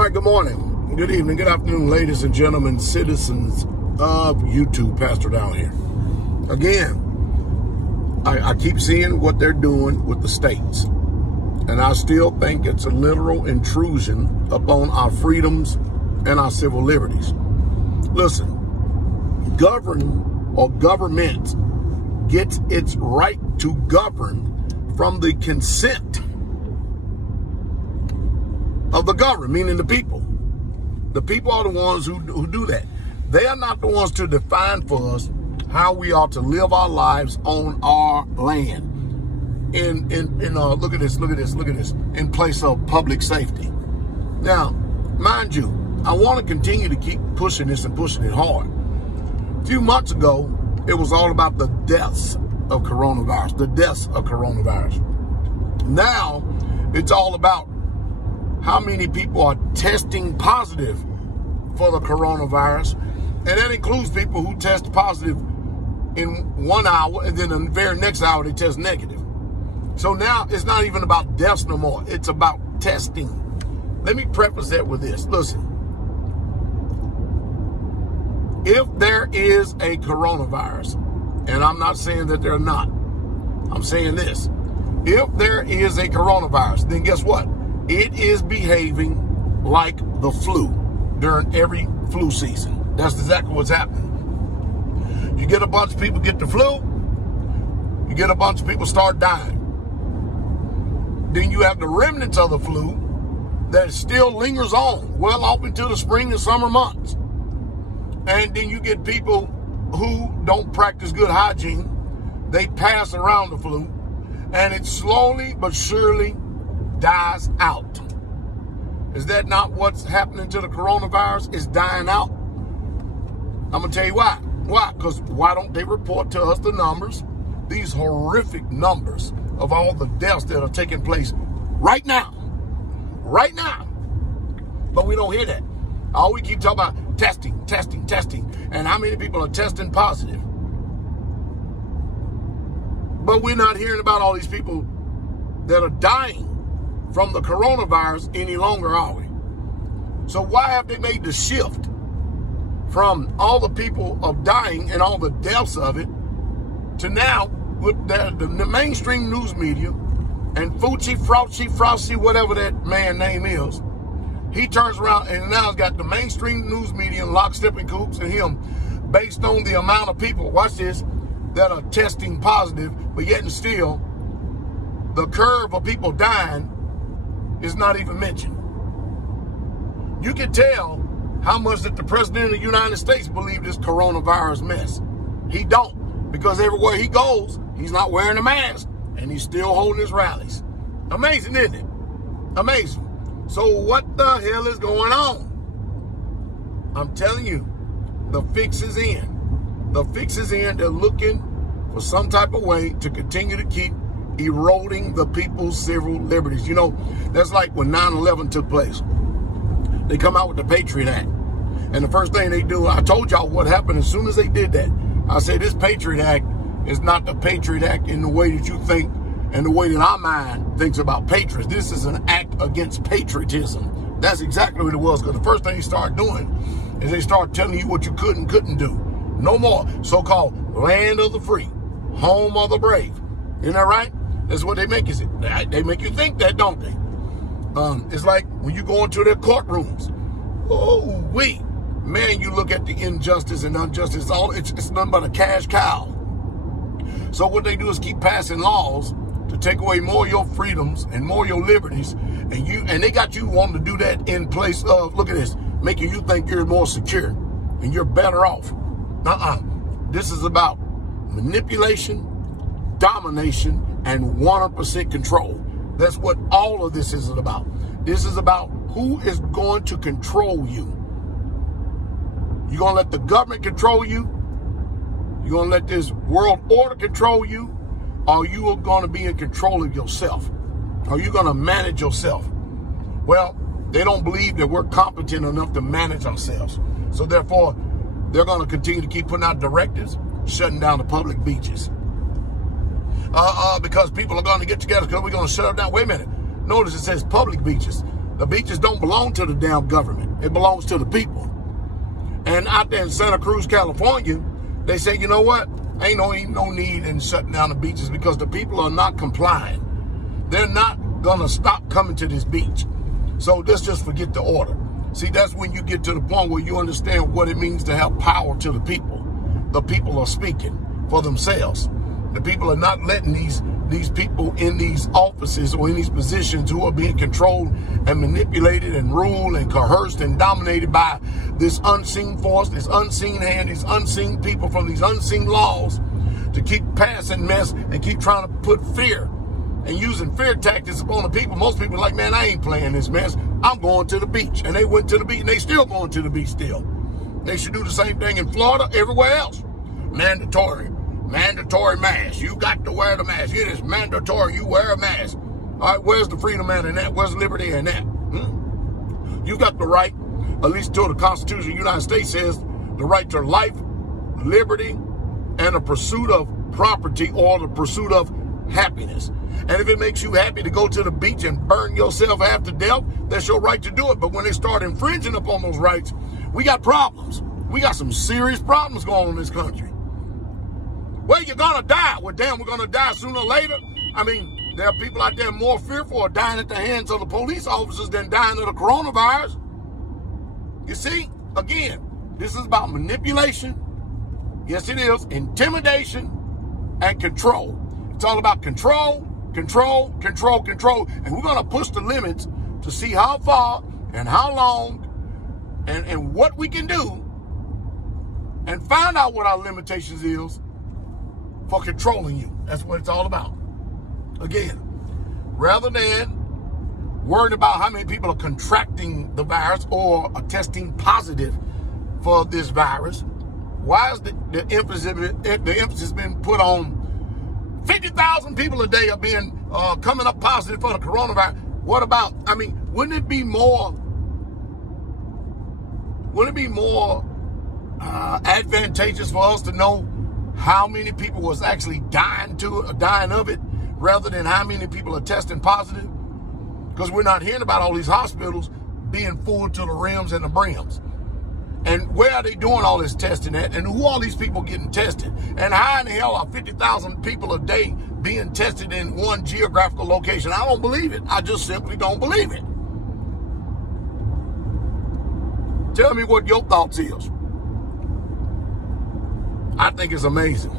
All right, good morning, good evening, good afternoon, ladies and gentlemen, citizens of YouTube. Pastor Down here. Again, I keep seeing what they're doing with the states, and I still think it's a literal intrusion upon our freedoms and our civil liberties. Listen, government gets its right to govern from the consent of the governed, meaning the people. The people are the ones who do that. They are not the ones to define for us how we ought to live our lives on our land. Look at this, in place of public safety. Now, mind you, I want to continue to keep pushing this and pushing it hard. A few months ago, it was all about the deaths of coronavirus, Now, it's all about how many people are testing positive for the coronavirus. And that includes people who test positive in 1 hour, and then the very next hour they test negative. So now it's not even about deaths no more. It's about testing. Let me preface that with this. Listen, if there is a coronavirus, and I'm not saying that there are not, I'm saying this. If there is a coronavirus, then guess what? It is behaving like the flu during every flu season. That's exactly what's happening. You get a bunch of people get the flu, you get a bunch of people start dying. Then you have the remnants of the flu that still lingers on well off into the spring and summer months. And then you get people who don't practice good hygiene. They pass around the flu, and it slowly but surely dies out. Is that not what's happening to the coronavirus? It's dying out. I'm going to tell you why. Why? Because why don't they report to us the numbers, these horrific numbers of all the deaths that are taking place right now? Right now. But we don't hear that. All we keep talking about testing, and how many people are testing positive. But we're not hearing about all these people that are dying from the coronavirus any longer, are we? So why have they made the shift from all the people of dying and all the deaths of it to now with the mainstream news media and Fauci, whatever that man name is, he turns around and now has got the mainstream news media in lockstep and coops and him based on the amount of people, watch this, that are testing positive, but yet and still the curve of people dying is not even mentioned. You can tell how much that the president of the United States believes this coronavirus mess. He don't, because everywhere he goes, he's not wearing a mask, and he's still holding his rallies. Amazing, isn't it? Amazing. So what the hell is going on? I'm telling you, the fix is in. The fix is in. They're looking for some type of way to continue to keep eroding the people's civil liberties. You know, that's like when 9/11 took place. They come out with the Patriot Act. And the first thing they do, I told y'all what happened as soon as they did that. I said, this Patriot Act is not the Patriot Act in the way that you think and the way that our mind thinks about patriots. This is an act against patriotism. That's exactly what it was. Because the first thing they start doing is they start telling you what you could and couldn't do. No more so-called land of the free, home of the brave. Isn't that right? That's what they make it. They make you think that, don't they? It's like when you go into their courtrooms. Oh, man, you look at the injustice and injustice. It's nothing but a cash cow. So what they do is keep passing laws to take away more of your freedoms and more of your liberties. And they got you wanting to do that in place of, look at this, making you think you're more secure and you're better off. This is about manipulation, domination, and 100% control. That's what all of this is about. This is about who is going to control you. You going to let the government control you? You going to let this world order control you? Or you are going to be in control of yourself? Are you going to manage yourself? Well, they don't believe that we're competent enough to manage ourselves. So therefore, they're going to continue to keep putting out directives, shutting down the public beaches. Because people are going to get together because we're going to shut them down. Wait a minute. Notice it says public beaches. The beaches don't belong to the damn government. It belongs to the people. And out there in Santa Cruz, California, they say, you know what? Ain't no need in shutting down the beaches because the people are not complying. They're not going to stop coming to this beach. So let's just forget the order. See, that's when you get to the point where you understand what it means to have power to the people. The people are speaking for themselves. The people are not letting these people in these offices or in these positions who are being controlled and manipulated and ruled and coerced and dominated by this unseen force, this unseen hand, these unseen people from these unseen laws to keep passing mess and keep trying to put fear and using fear tactics upon the people. Most people are like, man, I ain't playing this mess. I'm going to the beach. And they went to the beach and they still going to the beach still. They should do the same thing in Florida, everywhere else. Mandatory mask. You got to wear the mask. It is mandatory. You wear a mask. All right, where's the freedom man in that? Where's liberty in that? You got the right, at least till the Constitution of the United States says, the right to life, liberty, and the pursuit of property or the pursuit of happiness. And if it makes you happy to go to the beach and burn yourself half to death, that's your right to do it. But when they start infringing upon those rights, we got problems. We got some serious problems going on in this country. Well, you're going to die. Well, damn, we're going to die sooner or later. I mean, there are people out there more fearful of dying at the hands of the police officers than dying of the coronavirus. You see, again, this is about manipulation. Yes, it is. Intimidation and control. It's all about control, control, control, control. And we're going to push the limits to see how far and how long and what we can do and find out what our limitations is for controlling you. That's what it's all about. Again, rather than worrying about how many people are contracting the virus or are testing positive for this virus, why is the emphasis been put on 50,000 people a day are being coming up positive for the coronavirus? What about, I mean, wouldn't it be more advantageous for us to know how many people was actually dying of it rather than how many people are testing positive? Because we're not hearing about all these hospitals being full to the rims and the brims. And where are they doing all this testing at? And who are these people getting tested? And how in the hell are 50,000 people a day being tested in one geographical location? I don't believe it. I just simply don't believe it. Tell me what your thoughts is. I think it's amazing.